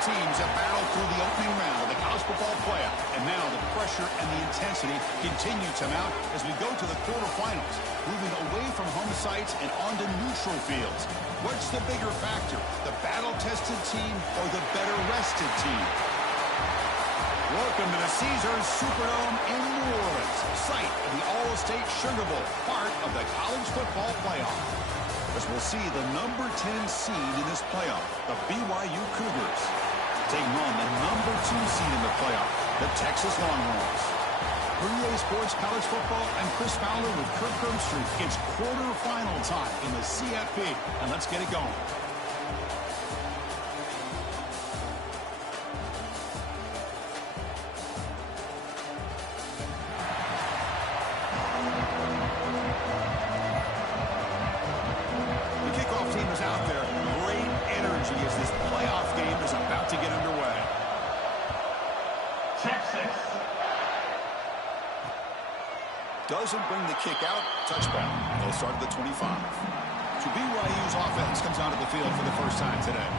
teams have battled through the opening round of the college football playoff, and now the pressure and the intensity continue to mount as we go to the quarterfinals, moving away from home sites and onto neutral fields. What's the bigger factor, the battle-tested team or the better-rested team? Welcome to the Caesars Superdome in New Orleans, site of the All-State Sugar Bowl, part of the college football playoff. As we'll see the number 10 seed in this playoff, the BYU Cougars, taking on the number 2 seed in the playoff, the Texas Longhorns. For EA Sports College Football, I'm Chris Fowler with Kirk Herbstreit. It's quarterfinal time in the CFP, and let's get it going. Doesn't bring the kick out. Touchback. They'll start at the 25. So BYU's offense comes onto the field for the first time today.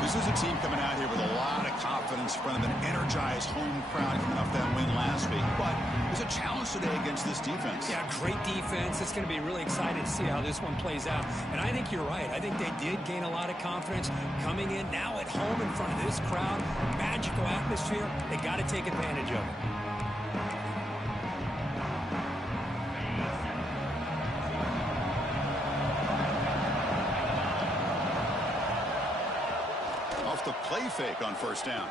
This is a team coming out here with a lot of confidence in front of an energized home crowd coming off that win last week. But there's a challenge today against this defense. Yeah, great defense. It's going to be really exciting to see how this one plays out. And I think you're right. I think they did gain a lot of confidence coming in now at home in front of this crowd. Magical atmosphere. They got to take advantage of it. The play fake on first down.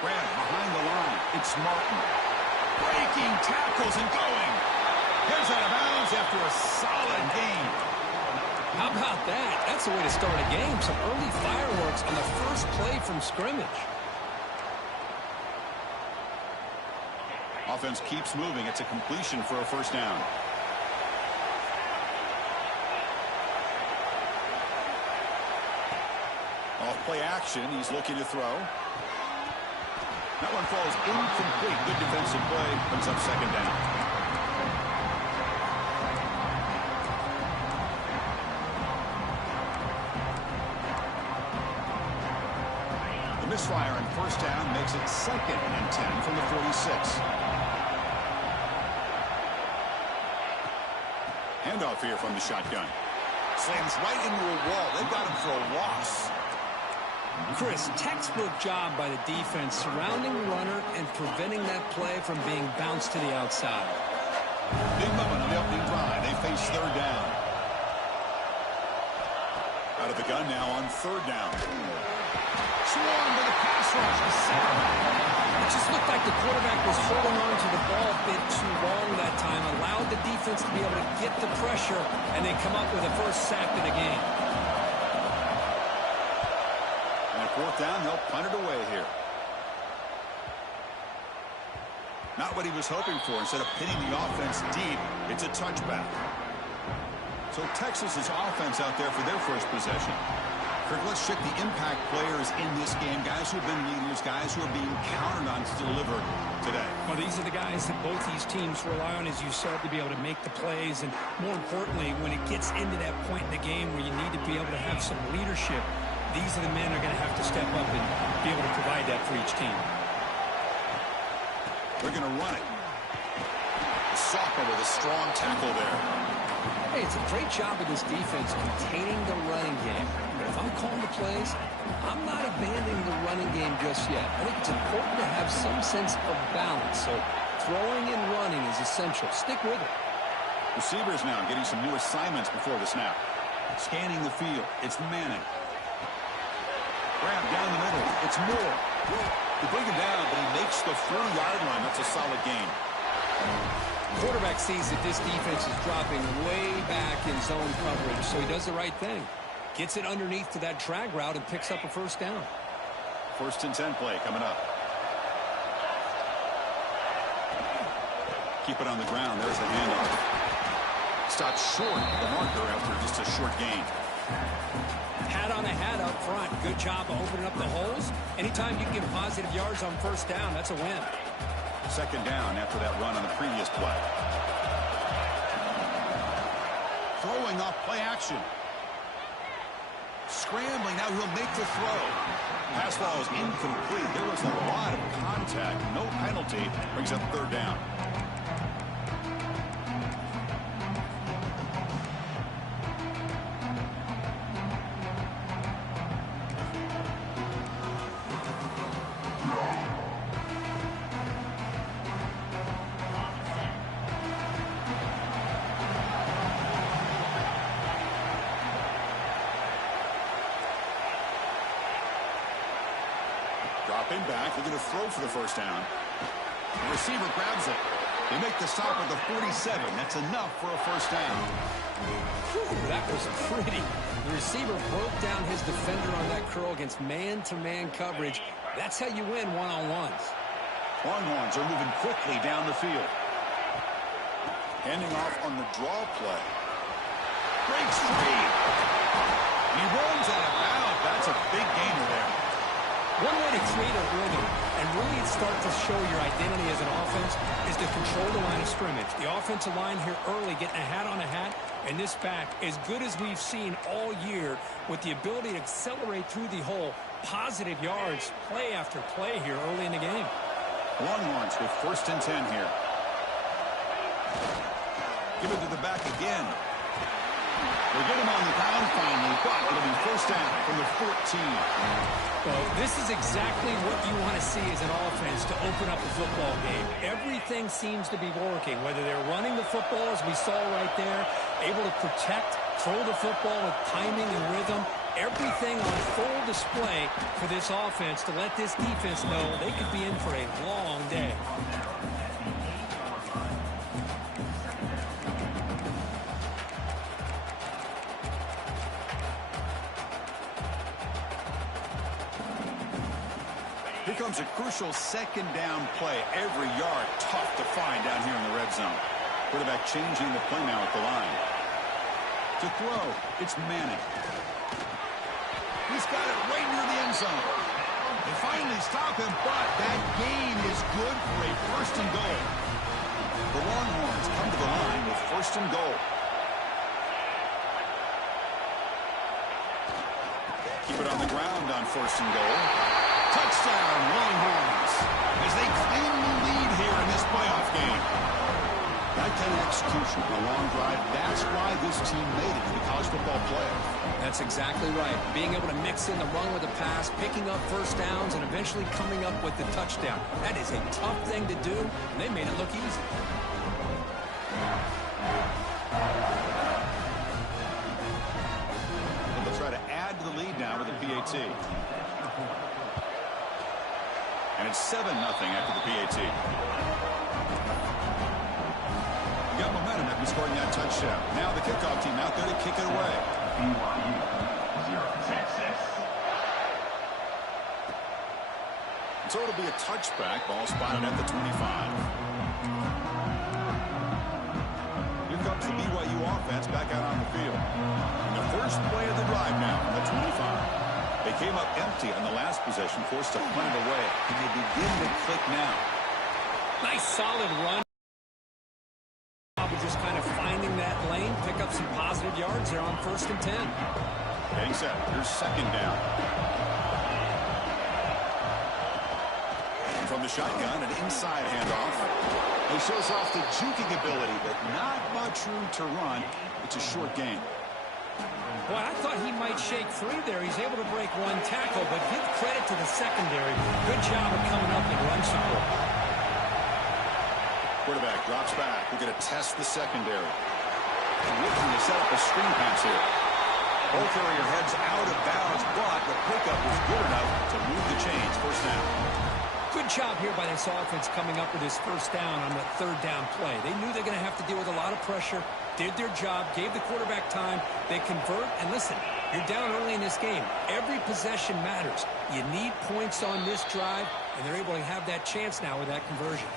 Grab behind the line. It's Martin. Breaking tackles and going. Here's out of bounds after a solid game. How about that? That's the way to start a game. Some early fireworks on the first play from scrimmage. Offense keeps moving. It's a completion for a first down. Off-play action. He's looking to throw. That one falls incomplete. Good defensive play. Comes up second down. The misfire on first down makes it 2nd and 10 from the 46. Handoff here from the shotgun. Slams right into a wall. They've got him for a loss. Chris, textbook job by the defense surrounding the runner and preventing that play from being bounced to the outside. Big moment on the opening drive. They face third down. Out of the gun now on third down. Swarm to the pass rush. It just looked like the quarterback was holding on to the ball a bit too long that time, allowed the defense to be able to get the pressure, and they come up with the first sack of the game. Fourth down, they'll punt it away here. Not what he was hoping for. Instead of pinning the offense deep, it's a touchback. So Texas's offense out there for their first possession. Kirk, let's check the impact players in this game. Guys who have been leaders, guys who are being counted on to deliver today. Well, these are the guys that both these teams rely on, as you said, to be able to make the plays. And more importantly, when it gets into that point in the game where you need to be able to have some leadership, these are the men who are going to have to step up and be able to provide that for each team. They're going to run it. Sophomore with a strong tackle there. Hey, it's a great job of this defense containing the running game. But if I'm calling the plays, I'm not abandoning the running game just yet. I think it's important to have some sense of balance. So throwing and running is essential. Stick with it. Receivers now getting some new assignments before the snap. Scanning the field. It's Manning. Grab down the middle. It's Moore. They bring him down, but he makes the 4-yard line. That's a solid gain. Quarterback sees that this defense is dropping way back in zone coverage, so he does the right thing. Gets it underneath to that drag route and picks up a first down. 1st and 10 play coming up. Keep it on the ground. There's the handoff. Stopped short of the marker after just a short gain. Hat on a hat up front. Good job of opening up the holes. Anytime you can get positive yards on first down, that's a win. 2nd down after that run on the previous play. Throwing off play action. Scrambling, now he'll make the throw. Pass ball is incomplete. There was a lot of contact. No penalty. Brings up third down. Dropping back, looking to throw for the first down. The receiver grabs it. They make the stop at the 47. That's enough for a first down. Whew, that was pretty. The receiver broke down his defender on that curl against man-to-man coverage. That's how you win one-on-ones. Longhorns are moving quickly down the field. Handing off on the draw play. Breaks free. He runs out of bounds. That's a big gainer there. One way to create a rhythm and really start to show your identity as an offense is to control the line of scrimmage. The offensive line here early getting a hat on a hat, and this back as good as we've seen all year with the ability to accelerate through the hole. Positive yards, play after play here early in the game. Longhorns with 1st and 10 here. Give it to the back again. They get him on the ground finally, but it'll be first down from the 14. Well, this is exactly what you want to see as an offense to open up a football game. Everything seems to be working, whether they're running the football, as we saw right there, able to protect, throw the football with timing and rhythm. Everything on full display for this offense to let this defense know they could be in for a long day. Here comes a crucial 2nd down play. Every yard tough to find down here in the red zone. Quarterback changing the play now at the line. To throw, it's Manning. He's got it right near the end zone. They finally stop him, but that gain is good for a 1st and goal. The Longhorns come to the line with 1st and goal. Keep it on the ground on 1st and goal. Touchdown, Longhorns, as they claim the lead here in this playoff game. That kind of execution, a long drive, that's why this team made it to the college football playoff. That's exactly right. Being able to mix in the run with the pass, picking up first downs, and eventually coming up with the touchdown. That is a tough thing to do, and they made it look easy. And they'll try to add to the lead now with the PAT. And it's 7-0 after the PAT. Got momentum after scoring that touchdown. Now the kickoff team out there to kick it away. BYU 0-6. So it'll be a touchback. Ball spotted at the 25. Here comes the BYU offense back out on the field. And the first play of the drive now on the 25. They came up empty on the last possession, forced to punt it away. And they begin to click now. Nice solid run. Just kind of finding that lane, pick up some positive yards there on 1st and 10. Getting set. Here's 2nd down. And from the shotgun, an inside handoff. He shows off the juking ability, but not much room to run. It's a short game. Boy, I thought he might shake free there. He's able to break one tackle, but give credit to the secondary. Good job of coming up and run support. Quarterback drops back. We're going to test the secondary. And looking to set up a screen pass here. Ball carrier heads out of bounds, but the pickup was good enough to move the chains. First down. Good job here by this offense coming up with this first down on that 3rd down play. They knew they're going to have to deal with a lot of pressure, did their job, gave the quarterback time. They convert, and listen, you're down early in this game. Every possession matters. You need points on this drive, and they're able to have that chance now with that conversion.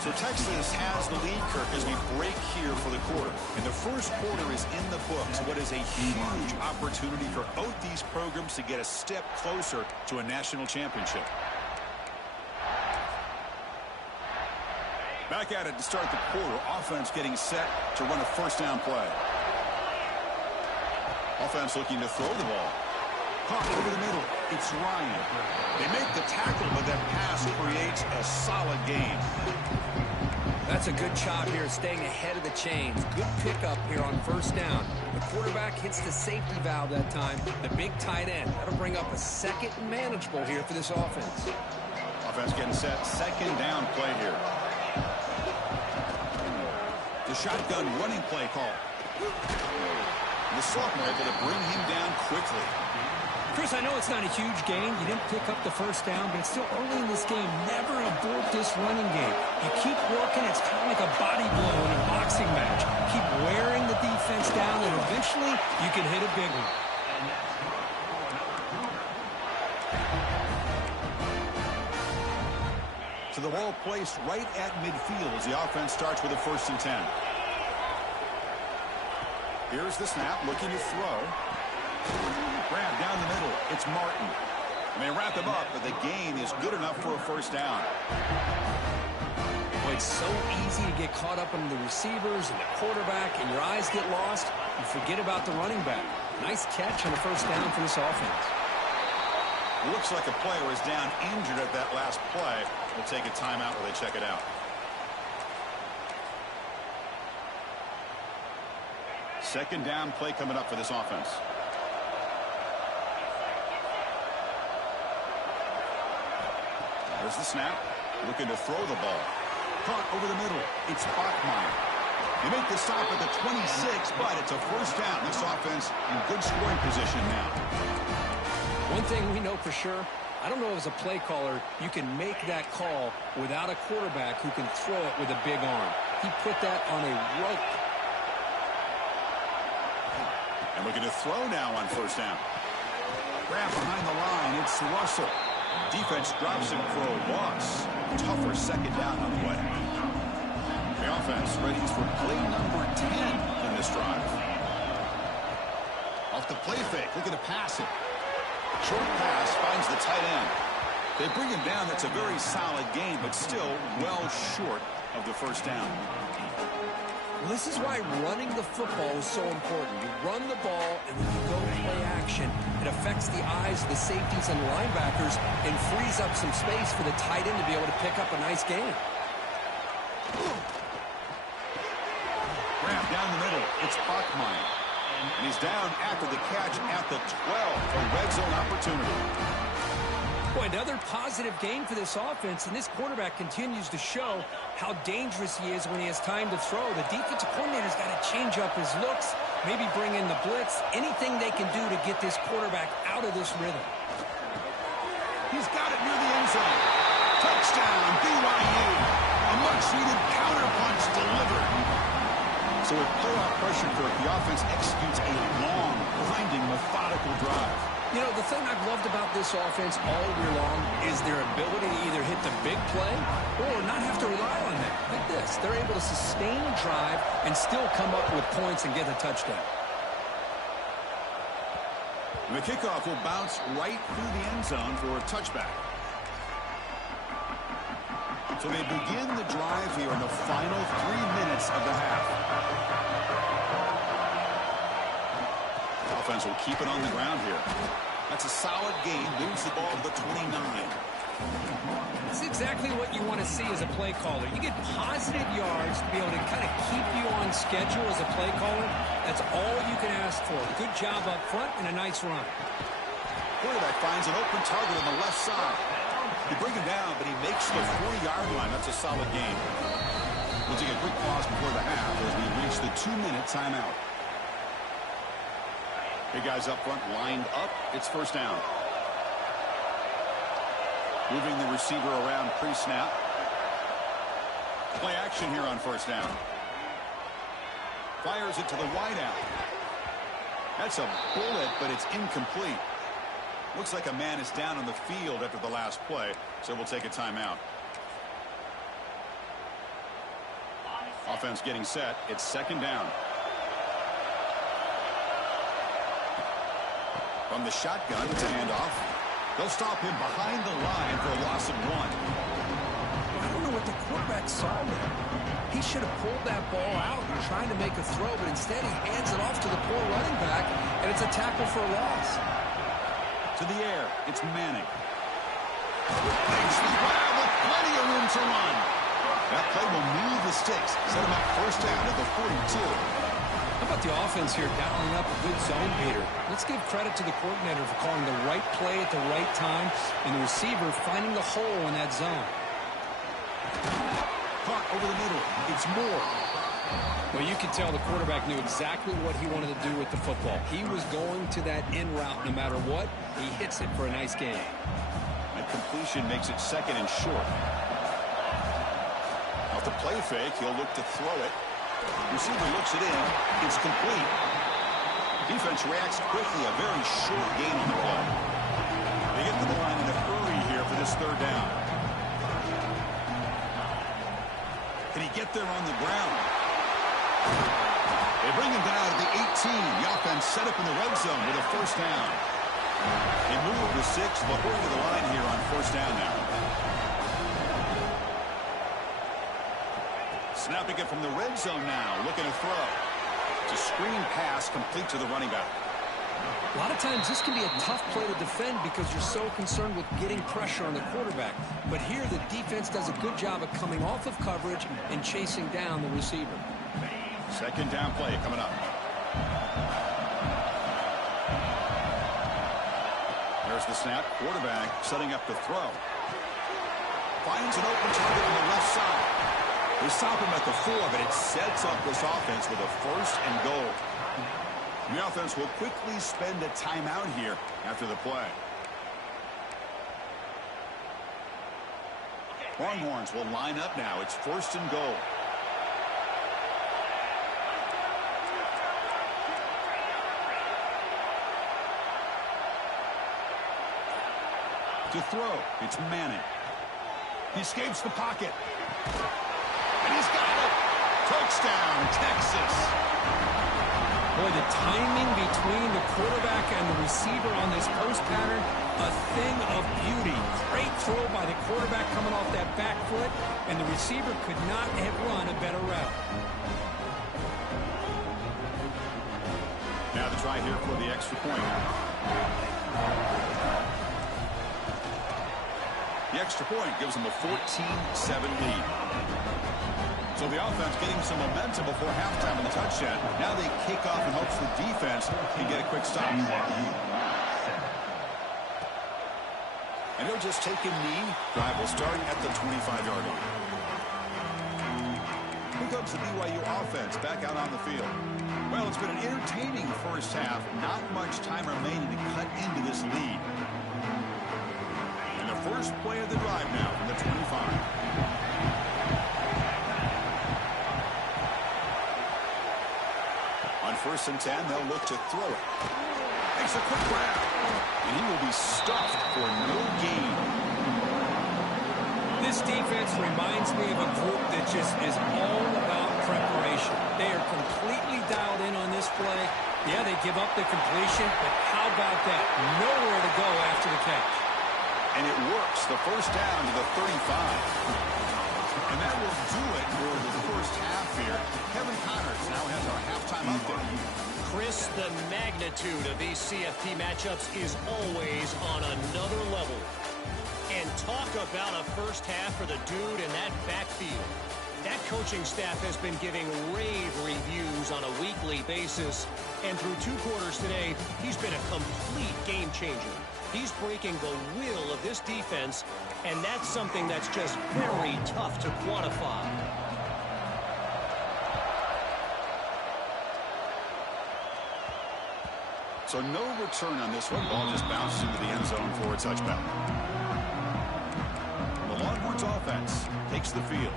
So Texas has the lead, Kirk, as we break here for the quarter. And the first quarter is in the books. What is a huge opportunity for both these programs to get a step closer to a national championship. Back at it to start the quarter. Offense getting set to run a 1st down play. Offense looking to throw the ball. Caught over the middle. It's Ryan. They make the tackle, but that pass creates a solid gain. That's a good job here, staying ahead of the chains. Good pickup here on first down. The quarterback hits the safety valve that time. The big tight end. That'll bring up a second and manageable here for this offense. Offense getting set. Second down play here. The shotgun running play call. The sophomore able to bring him down quickly. Chris, I know it's not a huge gain. You didn't pick up the first down, but it's still early in this game. Never abort this running game. You keep working. It's kind of like a body blow in a boxing match. Keep wearing the defense down, and eventually you can hit a big one. So the ball placed right at midfield as the offense starts with a 1st and 10. Here's the snap, looking to throw. Grab down the middle. It's Martin. And they wrap him up, but the gain is good enough for a 1st down. Boy, it's so easy to get caught up in the receivers and the quarterback, and your eyes get lost. You forget about the running back. Nice catch on the 1st down for this offense. Looks like a player is down injured at that last play. We'll take a timeout while they check it out. Second down play coming up for this offense. There's the snap. Looking to throw the ball. Caught over the middle. It's Bachmeyer. They make the stop at the 26, but it's a 1st down. This offense in good scoring position now. One thing we know for sure, I don't know as a play caller, you can make that call without a quarterback who can throw it with a big arm. He put that on a rope. And we're going to throw now on 1st down. Grab behind the line. It's Russell. Defense drops him for a loss. Tougher 2nd down on the way. The offense ready for play number 10 in this drive. Off the play fake. Looking to pass it. Short pass finds the tight end. They bring him down. That's a very solid gain, but still well short of the 1st down. Well, this is why running the football is so important. You run the ball, and when you go play action, it affects the eyes of the safeties and linebackers and frees up some space for the tight end to be able to pick up a nice gain. Grab down the middle. It's Bachmeyer. And he's down after the catch at the 12. A red zone opportunity. Boy, another positive game for this offense, and this quarterback continues to show how dangerous he is when he has time to throw. The defensive coordinator's got to change up his looks, maybe bring in the blitz, anything they can do to get this quarterback out of this rhythm. He's got it near the end zone. Touchdown, BYU. A much-needed counterpunch delivered. So with playoff pressure, Kirk, the offense executes a long, grinding, methodical drive. You know, the thing I've loved about this offense all year long is their ability to either hit the big play or not have to rely on that. Like this, they're able to sustain a drive and still come up with points and get a touchdown. And the kickoff will bounce right through the end zone for a touchback. So they begin the drive here in the final 3 minutes of the half. Offense will keep it on the ground here. That's a solid gain. Moves the ball to the 29. It's exactly what you want to see as a play caller. You get positive yards to be able to kind of keep you on schedule as a play caller. That's all you can ask for. Good job up front and a nice run. Quarterback finds an open target on the left side. You bring him down, but he makes the 4-yard line. That's a solid gain. We'll take a quick pause before the half as we reach the 2-minute timeout. Hey, guys up front lined up. It's 1st down. Moving the receiver around pre-snap. Play action here on 1st down. Fires it to the wideout. That's a bullet, but it's incomplete. Looks like a man is down on the field after the last play, so we'll take a timeout. Offense getting set. It's 2nd down. From the shotgun, it's a handoff. They'll stop him behind the line for a loss of 1. I don't know what the quarterback saw there. He should have pulled that ball out and tried to make a throw, but instead he hands it off to the poor running back, and it's a tackle for a loss. To the air, it's Manning. Makes the grab with plenty of room to run. That play will move the sticks. Set him up first down at the 42. How about the offense here dialing up a good zone beater? Let's give credit to the coordinator for calling the right play at the right time and the receiver finding the hole in that zone. Caught over the middle. It's Moore. Well, you can tell the quarterback knew exactly what he wanted to do with the football. He was going to that in route no matter what. He hits it for a nice gain. That completion makes it second and short. Off the play fake, he'll look to throw it. Receiver looks it in. It's complete. Defense reacts quickly. A very short gain on the play. They get to the line in a hurry here for this third down. Can he get there on the ground? They bring him down at the 18. The offense set up in the red zone with a first down. They move the 6, but we're to the line here on first down now. Snapping it from the red zone now, looking to throw. It's a screen pass complete to the running back. A lot of times this can be a tough play to defend because you're so concerned with getting pressure on the quarterback. But here the defense does a good job of coming off of coverage and chasing down the receiver. Second down play coming up. There's the snap. Quarterback setting up the throw. Finds an open target on the left side. They stop him at the 4, but it sets up this offense with a first and goal. The offense will quickly spend a timeout here after the play. Longhorns will line up now. It's first and goal. To throw, it's Manning. He escapes the pocket. And he's got it. Touchdown, Texas. Boy, the timing between the quarterback and the receiver on this post pattern, a thing of beauty. Great throw by the quarterback coming off that back foot, and the receiver could not have run a better route. Now the try here for the extra point. The extra point gives them a 14-7 lead. So the offense getting some momentum before halftime in the touchdown. Now they kick off in hopes the defense can get a quick stop. And he'll just take a knee. Drive will start at the 25-yard line. Here comes the BYU offense back out on the field. Well, it's been an entertaining first half. Not much time remaining to cut into this lead. And the first play of the drive now from the 25. On 1st and 10, they'll look to throw it. Makes a quick grab. And he will be stuffed for no gain. This defense reminds me of a group that just is all about preparation. They are completely dialed in on this play. Yeah, they give up the completion, but how about that? Nowhere to go after the catch. And it works. The first down to the 35. And that will do it for the first half here. Kevin Connors now has our halftime update. Chris, the magnitude of these CFP matchups is always on another level. And talk about a first half for the dude in that backfield. That coaching staff has been giving rave reviews on a weekly basis. And through 2 quarters today, he's been a complete game changer. He's breaking the will of this defense, and that's something that's just very tough to quantify. So no return on this one. Ball just bounces into the end zone for a touchback. The Longhorns offense takes the field.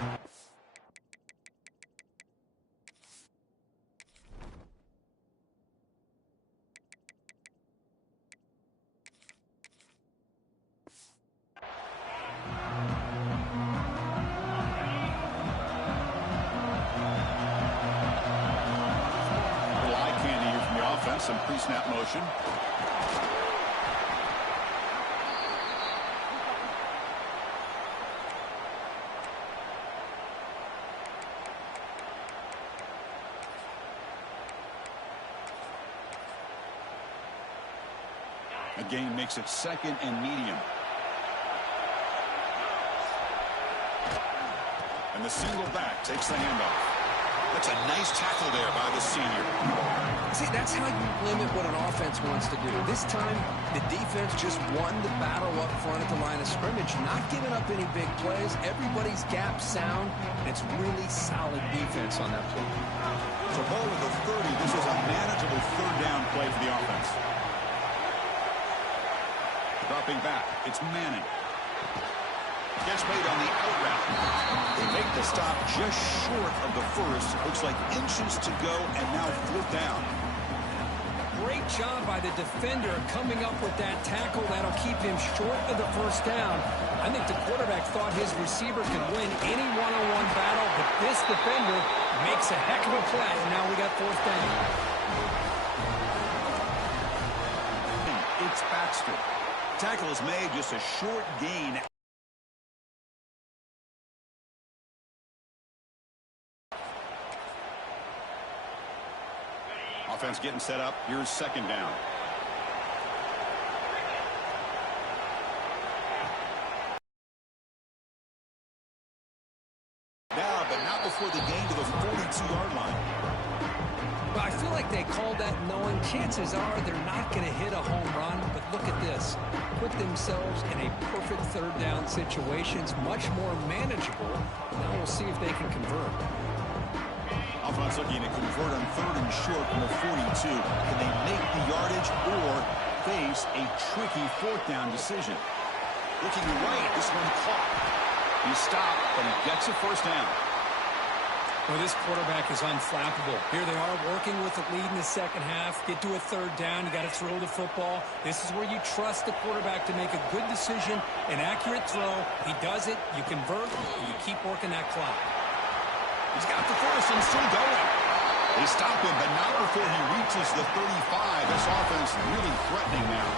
Some pre-snap motion. A gain makes it second and medium. And the single back takes the handoff. That's a nice tackle there by the senior. See, that's how you limit what an offense wants to do. This time, the defense just won the battle up front at the line of scrimmage, not giving up any big plays. Everybody's gap sound, and it's really solid defense on that play. So ball with the 30. This is a manageable third down play for the offense. Dropping back, it's Manning. Gets made on the out route. They make the stop just short of the first. Looks like inches to go, and now fourth down. Great job by the defender coming up with that tackle. That'll keep him short of the first down. I think the quarterback thought his receiver could win any one-on-one battle, but this defender makes a heck of a play. And now we got fourth down. It's Baxter. Tackle is made, just a short gain. Offense getting set up. Here's second down. Now, but not before the gain to the 42-yard line. Well, I feel like they called that knowing chances are they're not going to hit a home run. But look at this. Put themselves in a perfect third down situation. It's much more manageable. Now we'll see if they can convert. Offense looking to convert on third and short from the 42. Can they make the yardage or face a tricky fourth down decision? Looking right, this one caught. He stopped, but he gets a first down. Well, this quarterback is unflappable. Here they are working with the lead in the second half. Get to a third down. You got to throw the football. This is where you trust the quarterback to make a good decision, an accurate throw. He does it. You convert. And you keep working that clock. He's got the first and still going. They stop him, but not before he reaches the 35. This offense really threatening now.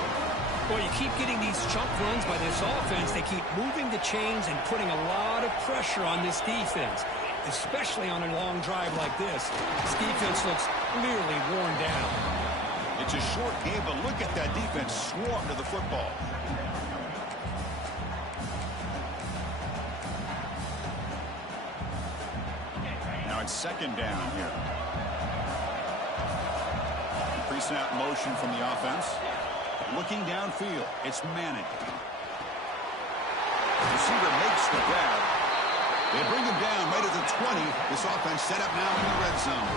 Well, you keep getting these chunk runs by this offense. They keep moving the chains and putting a lot of pressure on this defense, especially on a long drive like this. This defense looks clearly worn down. It's a short game, but look at that defense swarm to the football. Now it's second down here. Pre-snap motion from the offense. Looking downfield, it's Manning. The receiver makes the grab. They bring him down right at the 20. This offense set up now in the red zone.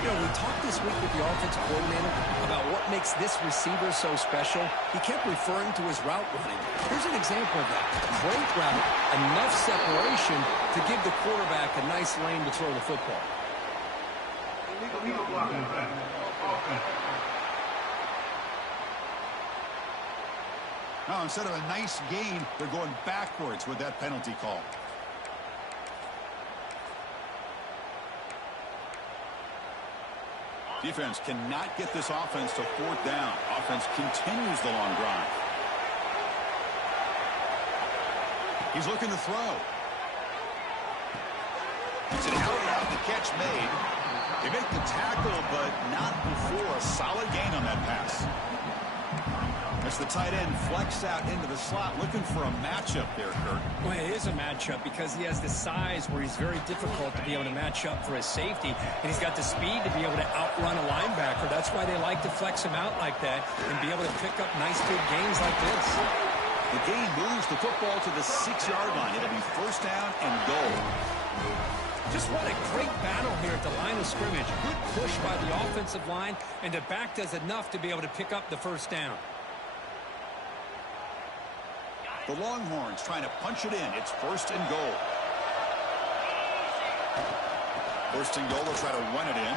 You know, we talked this week with the offensive coordinator about what makes this receiver so special. He kept referring to his route running. Here's an example of that. Great route, enough separation to give the quarterback a nice lane to throw the football. Now, instead of a nice gain, they're going backwards with that penalty call. Defense cannot get this offense to fourth down. Offense continues the long drive. He's looking to throw. It's an out route, the catch made. They make the tackle, but not before a solid gain on that pass. As the tight end flex out into the slot, looking for a matchup there, Kurt. Well, it is a matchup because he has the size where he's very difficult to be able to match up for his safety, and he's got the speed to be able to outrun a linebacker. That's why they like to flex him out like that and be able to pick up nice big gains like this. The gain moves the football to the 6-yard line. It'll be first down and goal. Just what a great battle here at the line of scrimmage. Good push by the offensive line, and the back does enough to be able to pick up the first down. The Longhorns trying to punch it in. It's first and goal. First and goal, they'll try to run it in.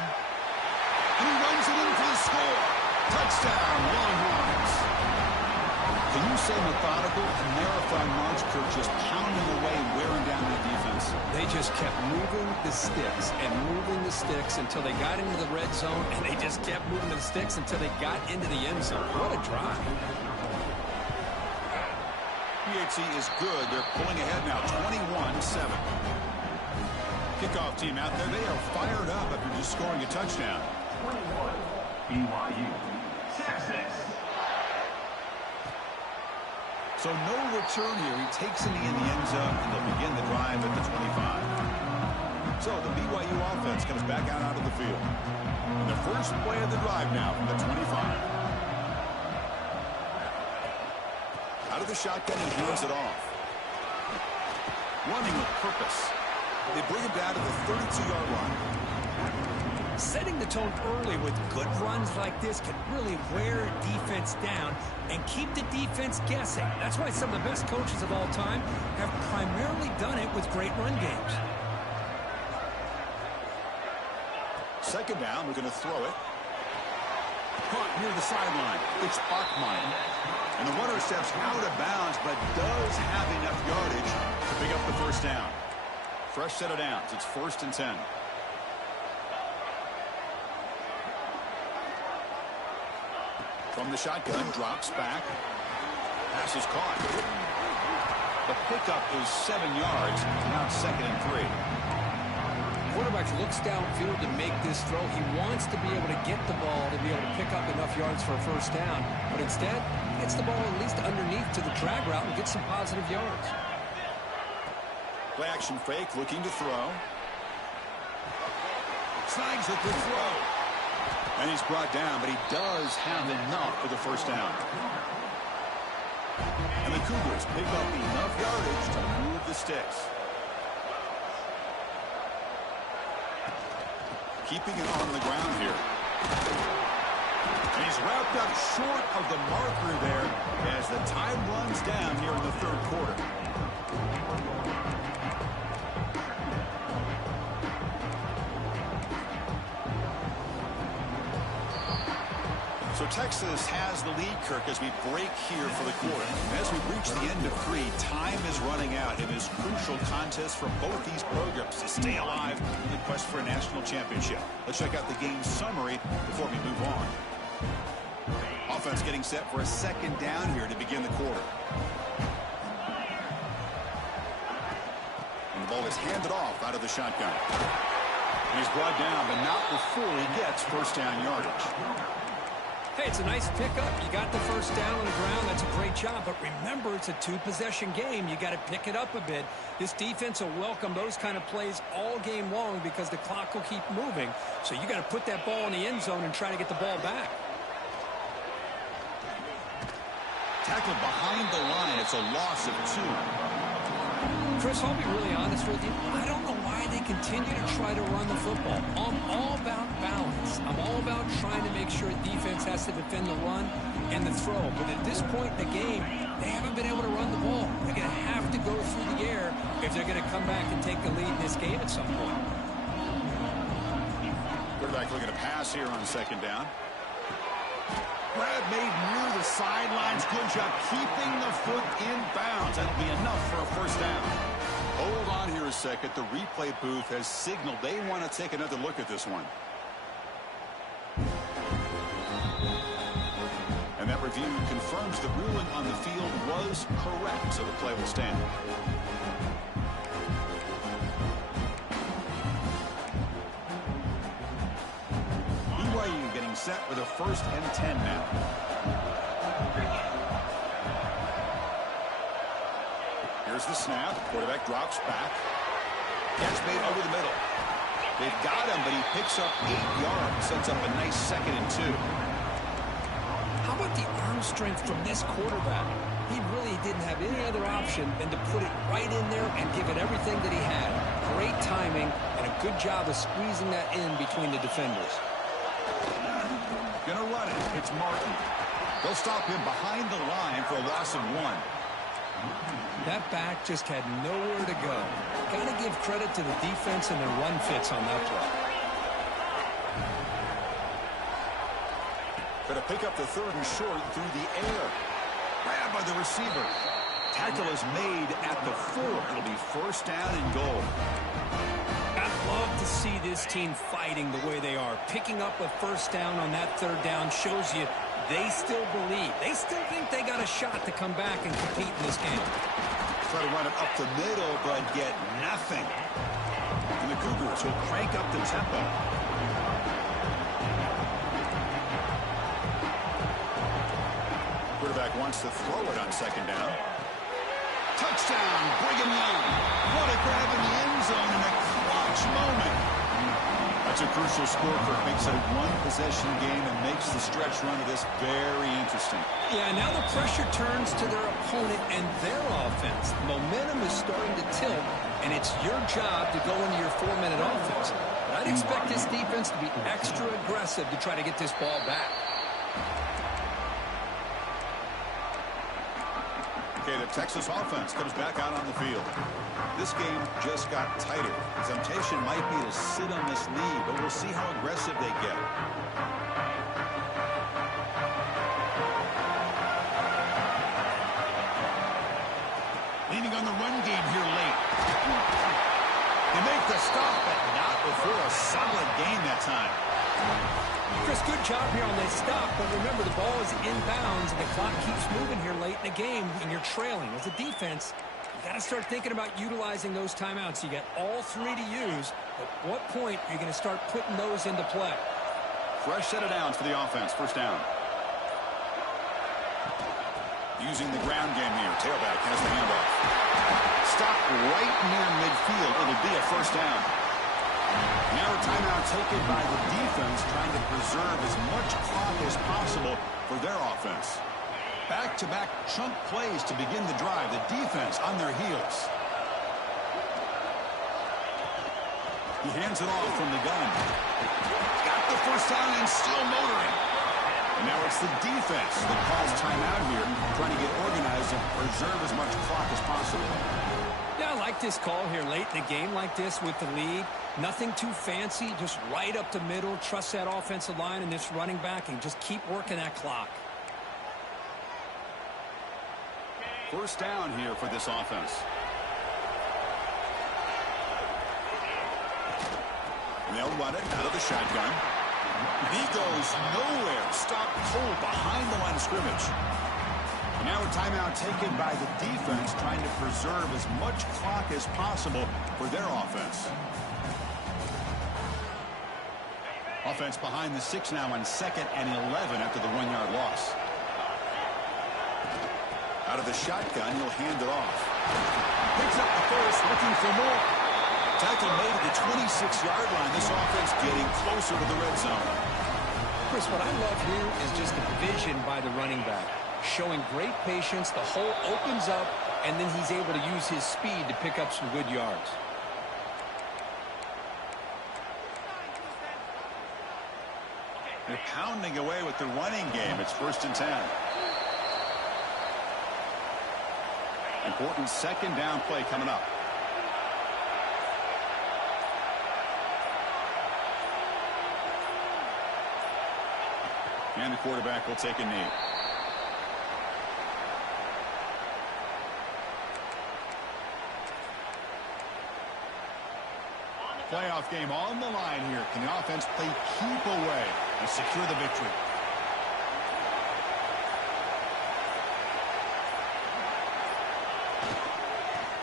And he runs it in for the score. Touchdown, Longhorns. Can you say methodical? A marathon march, Kurt, just pounding away, wearing down the defense. They just kept moving the sticks and moving the sticks until they got into the red zone, and they just kept moving the sticks until they got into the end zone. What a drive. PHC is good. They're pulling ahead now, 21-7. Kickoff team out there. They are fired up after just scoring a touchdown. 21, BYU, 6-6. So no return here. He takes a knee in the end zone, and they'll begin the drive at the 25. So the BYU offense comes back out onto the field. And the first play of the drive now from the 25. Out of the shotgun, he hands it off. Running with purpose. They bring him down to the 32-yard line. Setting the tone early with good runs like this can really wear a defense down and keep the defense guessing. That's why some of the best coaches of all time have primarily done it with great run games. Second down, we're going to throw it. Caught near the sideline. It's Bachmeyer. And the runner steps out of bounds, but does have enough yardage to pick up the first down. Fresh set of downs. It's 1st and 10. From the shotgun, drops back. Pass is caught. The pickup is 7 yards. Now 2nd and 3. Quarterback looks downfield to make this throw. He wants to be able to get the ball to be able to pick up enough yards for a first down. But instead, gets the ball at least underneath to the drag route and gets some positive yards. Play action fake, looking to throw. Snags at the throw. And he's brought down, but he does have enough for the first down. And the Cougars pick up enough yardage to move the sticks. Keeping it on the ground here. And he's wrapped up short of the marker there as the time runs down here in the 3rd quarter. So Texas has the lead, Kirk, as we break here for the quarter. As we reach the end of 3, time is running out in this crucial contest for both these programs to stay alive in the quest for a national championship. Let's check out the game summary before we move on. Offense getting set for a 2nd down here to begin the quarter. And the ball is handed off out of the shotgun. And he's brought down, but not before he gets first down yardage. Hey, it's a nice pickup. You got the first down on the ground. That's a great job. But remember, it's a 2-possession game. You got to pick it up a bit. This defense will welcome those kind of plays all game long because the clock will keep moving. So you got to put that ball in the end zone and try to get the ball back. Tackled behind the line. It's a loss of 2. Chris, I'll be really honest with you. I don't know why they continue to try to run the football. I'm all about balance. I'm all about trying to make sure defense has to defend the run and the throw. But at this point in the game, they haven't been able to run the ball. They're going to have to go through the air if they're going to come back and take the lead in this game at some point. Quarterback looking to pass here on 2nd down. Grab made near the sidelines. Good job keeping the foot in bounds. That'll be enough for a first down. Hold on here a second. The replay booth has signaled they want to take another look at this one. And that review confirms the ruling on the field was correct, so the play will stand. BYU getting set for the 1st and 10 now. Here's the snap. Quarterback drops back. Catch made over the middle. They've got him, but he picks up 8 yards. Sets up a nice 2nd and 2. How about the arm strength from this quarterback? He really didn't have any other option than to put it right in there and give it everything that he had. Great timing and a good job of squeezing that in between the defenders. Gonna run it. It's Martin. They'll stop him behind the line for a loss of 1. That back just had nowhere to go. Got to give credit to the defense and their run fits on that play. Gonna pick up the 3rd and short through the air. Grabbed by the receiver. Tackle is made at the 4. It'll be first down and goal. I'd love to see this team fighting the way they are. Picking up a first down on that 3rd down shows you they still believe. They still think they got a shot to come back and compete in this game. Try to run it up the middle, but get nothing. And the Cougars will crank up the tempo. Quarterback wants to throw it on 2nd down. Touchdown, Brigham Young. What a grab in the end zone in a clutch moment. That's a crucial score for it. Makes it a one-possession game and makes the stretch run of this very interesting. Yeah, now the pressure turns to their opponent and their offense. Momentum is starting to tilt, and it's your job to go into your 4-minute offense. But I'd expect this defense to be extra aggressive to try to get this ball back. Okay, the Texas offense comes back out on the field. This game just got tighter. The temptation might be to sit on this lead, but we'll see how aggressive they get. Leaning on the run game here late. They make the stop, but not before a solid gain that time. Chris, good job here on this stop, but remember the ball is inbounds and the clock keeps moving here late in the game and you're trailing. As a defense, you got to start thinking about utilizing those timeouts. You got all 3 to use. At what point are you going to start putting those into play? Fresh set of downs for the offense. First down. Using the ground game here. Tailback has the handoff. Stop right near midfield. It'll be a first down. Now a timeout taken by the defense, trying to preserve as much clock as possible for their offense. Back-to-back chunk plays to begin the drive. The defense on their heels. He hands it off from the gun. Got the first down and still motoring. And now it's the defense that calls timeout here, trying to get organized and preserve as much clock as possible. Yeah, I like this call here late in a game like this with the lead. Nothing too fancy, just right up the middle. Trust that offensive line and this running back and just keep working that clock. First down here for this offense. And they'll run it out of the shotgun. He goes nowhere. Stopped cold behind the line of scrimmage. And now a timeout taken by the defense, trying to preserve as much clock as possible for their offense. Offense behind the 6 now on 2nd and 11 after the 1-yard loss. Out of the shotgun, he'll hand it off. Picks up the first, looking for more. Tackle made at the 26-yard line. This offense getting closer to the red zone. Chris, what I love here is just the vision by the running back. Showing great patience, the hole opens up, and then he's able to use his speed to pick up some good yards. They're pounding away with the running game. It's 1st and 10. Important 2nd down play coming up. And the quarterback will take a knee. Playoff game on the line here. Can the offense play keep away and secure the victory?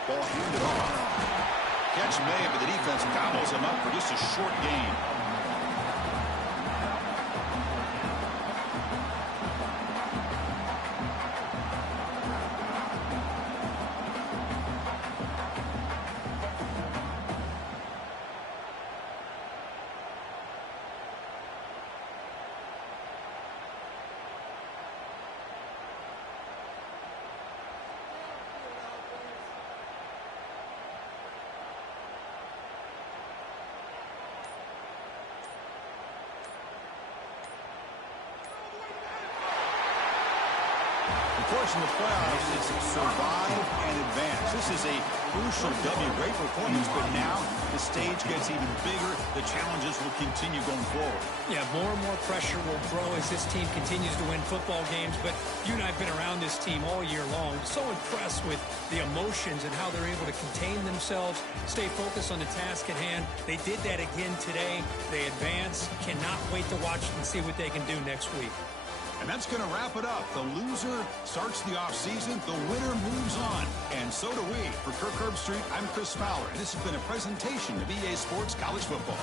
Ball handed off. Catch made, but the defense gobbles him up for just a short gain. Of course, in the playoffs, it's survive and advance. This is a crucial W. Great performance, but now the stage gets even bigger. The challenges will continue going forward. Yeah, more and more pressure will grow as this team continues to win football games. But you and I have been around this team all year long. So impressed with the emotions and how they're able to contain themselves, stay focused on the task at hand. They did that again today. They advance. Cannot wait to watch and see what they can do next week. And that's going to wrap it up. The loser starts the offseason. The winner moves on. And so do we. For Kirk Herbstreit, I'm Chris Fowler. And this has been a presentation of EA Sports College Football.